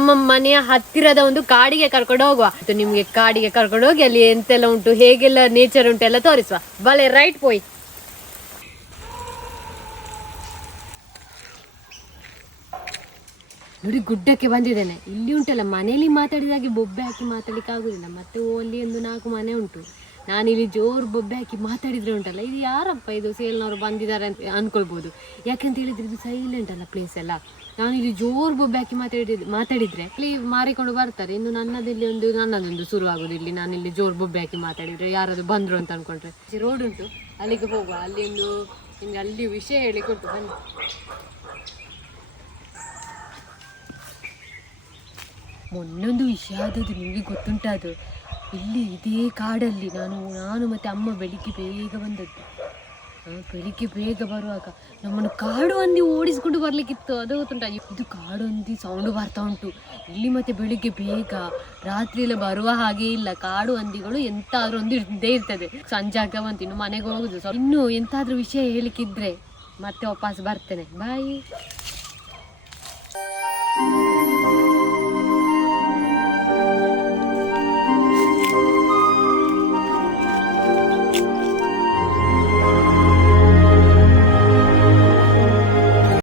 ನಮ್ಮ ಮನೆಯ ಹತ್ತಿರದ ಒಂದು ಕಾಡಿಗೆ ಕರ್ಕೊಂಡು ಹೋಗುವ. ನಿಮ್ಗೆ ಕಾಡಿಗೆ ಕರ್ಕೊಂಡು ಹೋಗಿ ಅಲ್ಲಿ ಎಂತೆಲ್ಲ ಉಂಟು, ಹೇಗೆಲ್ಲ ನೇಚರ್ ಉಂಟು ಎಲ್ಲ ತೋರಿಸುವ. ಬಲೆ ರೈಟ್ ಪೋಯ್. ನೋಡಿ, ಗುಡ್ಡಕ್ಕೆ ಬಂದಿದ್ದೇನೆ. ಇಲ್ಲಿ ಉಂಟಲ್ಲ ಮನೆಯಲ್ಲಿ ಮಾತಾಡಿದಾಗೆ ಬೊಬ್ಬೆ ಹಾಕಿ ಮಾತಾಡ್ಲಿಕ್ಕೆ ಆಗುದಿಲ್ಲ. ಮತ್ತೆ ಅಲ್ಲಿ ಒಂದು ನಾಲ್ಕು ಮನೆ ಉಂಟು. ನಾನಿಲ್ಲಿ ಜೋರು ಬೊಬ್ಬೆ ಹಾಕಿ ಮಾತಾಡಿದ್ರೆ ಉಂಟಲ್ಲ, ಇದು ಯಾರಪ್ಪ ಇದು ಸೇಲ್ನವರು ಬಂದಿದ್ದಾರೆ ಅಂತ ಅಂದ್ಕೊಳ್ಬೋದು ಯಾಕೆಂತ ಹೇಳಿದ್ರೆ ಇದು ಸೈಲೆಂಟ್ ಅಲ್ಲ ಪ್ಲೇಸ್ ಎಲ್ಲ. ನಾನು ಇಲ್ಲಿ ಜೋರು ಬೊಬ್ಬೆ ಹಾಕಿ ಮಾತಾಡಿದ, ಮಾತಾಡಿದ್ರೆ ಇಲ್ಲಿ ಮಾರಿಕೊಂಡು ಬರ್ತಾರೆ. ಇನ್ನು ನನ್ನದಿಲ್ಲಿ ಒಂದು, ನನ್ನದೊಂದು ಶುರು ಆಗುದು ಇಲ್ಲಿ. ನಾನು ಇಲ್ಲಿ ಜೋರು ಬೊಬ್ಬೆ ಹಾಕಿ ಮಾತಾಡಿದ್ರೆ ಯಾರಾದ್ರು ಬಂದ್ರು ಅಂತ ಅನ್ಕೊಂಡ್ರೆ. ರೋಡ್ ಉಂಟು, ಅಲ್ಲಿಗೆ ಹೋಗುವ. ಅಲ್ಲಿ ಒಂದು ನಿಮ್ಗೆ ಅಲ್ಲಿ ವಿಷಯ ಹೇಳಿ ಕೊಟ್ಟು ಬನ್ನಿ. ಮೊನ್ನೊಂದು ವಿಷಯ ಆದದ್ದು ನಿಮಗೆ ಗೊತ್ತುಂಟಾ ಅದು. ಇಲ್ಲಿ ಇದೇ ಕಾಡಲ್ಲಿ ನಾನು ನಾನು ಮತ್ತೆ ಅಮ್ಮ ಬೆಳಿಗ್ಗೆ ಬೇಗ ಬಂದದ್ದು. ಬೆಳಿಗ್ಗೆ ಬೇಗ ಬರುವಾಗ ನಮ್ಮನ್ನು ಕಾಡು ಹಂದಿ ಓಡಿಸ್ಕೊಂಡು ಬರ್ಲಿಕ್ಕಿತ್ತು. ಅದು ಗೊತ್ತುಂಟ? ಇದು ಕಾಡು ಹಂದಿ ಸೌಂಡ್ ಬರ್ತಾ ಉಂಟು. ಇಲ್ಲಿ ಮತ್ತೆ ಬೆಳಿಗ್ಗೆ ಬೇಗ, ರಾತ್ರಿ ಎಲ್ಲ ಬರುವ ಹಾಗೆ ಇಲ್ಲ. ಕಾಡು ಹಂದಿಗಳು ಎಂತಾದ್ರೂ ಒಂದು ಇದ್ದೇ ಇರ್ತದೆ. ಸಂಜೆ ಆಗ ಬಂತು ಇನ್ನು ಮನೆಗೆ ಹೋಗುದು. ಇನ್ನು ಎಂತಾದ್ರೂ ವಿಷಯ ಹೇಳಿಕ್ಕಿದ್ರೆ ಮತ್ತೆ ವಾಪಸ್ ಬರ್ತೇನೆ. ಬಾಯ್